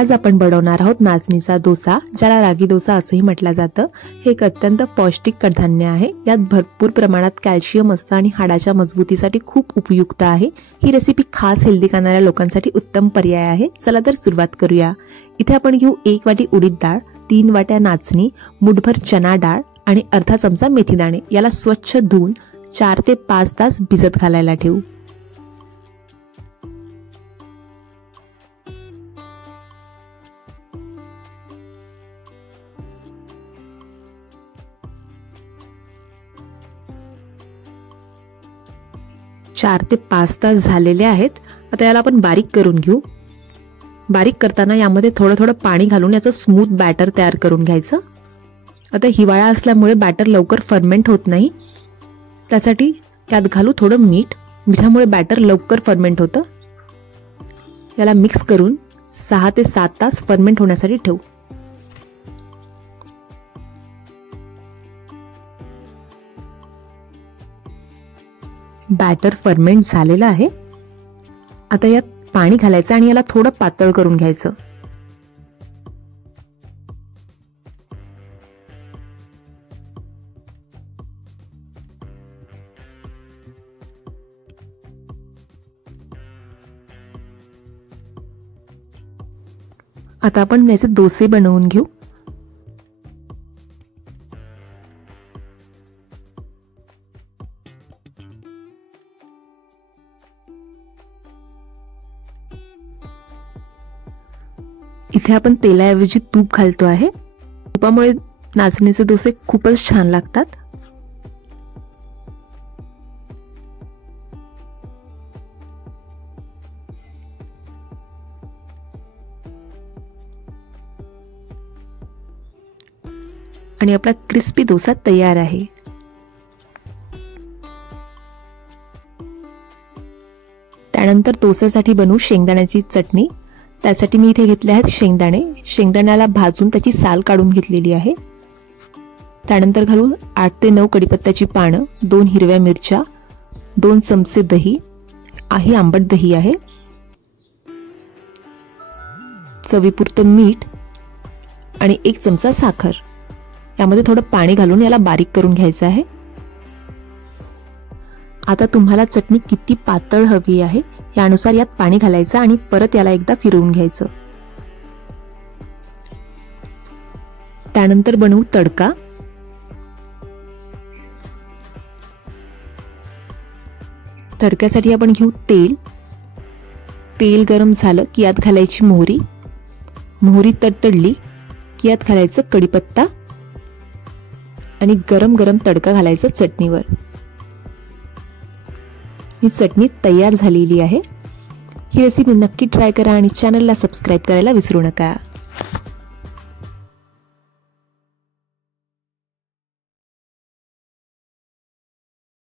आज आपण बनवणार आहोत नाचणीचा डोसा, ज्याला रागी डोसा असंही म्हटलं जातं। हे एक अत्यंत पौष्टिक कडधान्य आहे। यात भरपूर प्रमाणात कॅल्शियम असतं आणि हाडाच्या मजबूतीसाठी खूप उपयुक्त आहे। ही रेसिपी खास हेल्दी खाणाऱ्या लोकांसाठी उत्तम पर्याय आहे। चला तर सुरुवात करूया। इथे आपण घेऊ 1 वाटी उडीद डाळ, 3 वाट्या नाचणी, मुठभर चना डाळ आणि अर्धा चमचा मेथी दाणे। याला स्वच्छ धुवून 4 ते 5 तास भिजत घालायला ठेवू। चार ते 5 तास झालेले आहेत। आता याला आपण बारीक करून घेऊ। बारीक करताना यामध्ये थोडं पाणी घालून याचं स्मूथ बॅटर तयार करून घ्यायचं। आता हिवाळा असल्यामुळे बॅटर लवकर फर्मेंट होत नाही, त्यासाठी यात घालू थोडं मीठ। मिठामुळे बॅटर लवकर फर्मेंट होतं। याला मिक्स करून 6 ते 7 तास फर्मेंट होण्यासाठी ठेवू। बॅटर फर्मेंट झालेलं आहे। आता यात पाणी घालायचं आणि याला थोडं पातळ करून घ्यायचं। आता आपण याचे डोसे बनवून घेऊ। इथे आपण तेलाऐवजी तूप घालतो आहे। तुपामुळे नाचणीचे डोसे खूपच छान लागतात। आणि आपला क्रिस्पी डोसा तयार आहे। त्यानंतर डोस्यासाठी बनवू शेंगदाण्याची चटणी। त्यासाठी मी इथे घेतले आहेत शेंगदाणे। शेंगदाण्याला भाजून त्याची साल काढून घेतलेली आहे। त्यानंतर घालू 8 ते 9 कढीपत्त्याची पानं, 2 हिरव्या मिरच्या, 2 चमचे दही, आंबट दही आहे, चवीपुरतं मीठ आणि 1 चमचा साखर। यामध्ये थोडं पाणी घालून याला बारीक करून घ्यायचं आहे। आता तुम्हाला चटणी किती पातळ हवी आहे यानुसार यात पाणी घालायचं आणि परत याला एकदा फिरवून घ्यायचं। त्यानंतर बनवू तडका। तडक्यासाठी आपण घेऊ तेल। तेल गरम झालं की यात घालायची मोहरी। मोहरी तडतडली की यात घालायचं कढीपत्ता आणि गरम गरम तडका घालायचा चटणीवर। ही चटणी तयार झालेली आहे। ही रेसिपी नक्की ट्राय करा आणि चॅनलला सबस्क्राइब करायला विसरू नका।